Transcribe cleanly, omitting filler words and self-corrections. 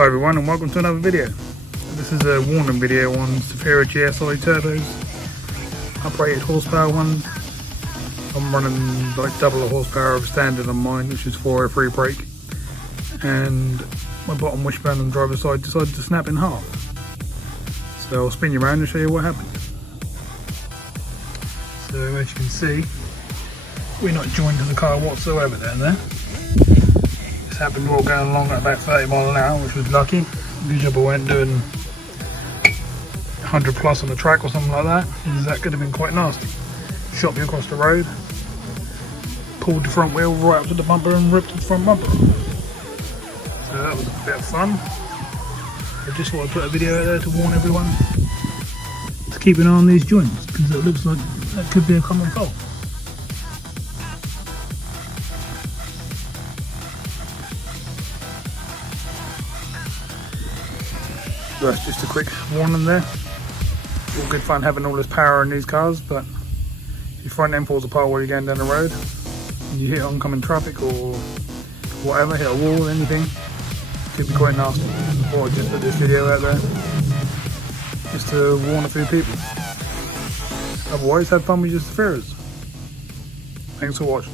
Hi everyone and welcome to another video. This is a warning video on Zafira GSi Turbos, uprated horsepower one. I'm running like double the horsepower of standard on mine, which is 403 brake, and my bottom wishbone on the driver's side decided to snap in half. So I'll spin you around and show you what happened. So as you can see, we're not joined to the car whatsoever down there. This happened while going along at about 30 miles an hour, which was lucky. Good job I went doing 100 plus on the track or something like that, because that could have been quite nasty. Shot me across the road, pulled the front wheel right up to the bumper and ripped the front bumper. So that was a bit of fun. I just thought I'd put a video out there to warn everyone to keep an eye on these joints, because it looks like that could be a common fault. So that's just a quick warning there. All good fun having all this power in these cars, but if your front end falls apart while you're going down the road, and you hit oncoming traffic or whatever, hit a wall, anything, it could be quite nasty. Or I just put this video out there just to warn a few people. Otherwise, have fun with your Zafiras. Thanks for watching.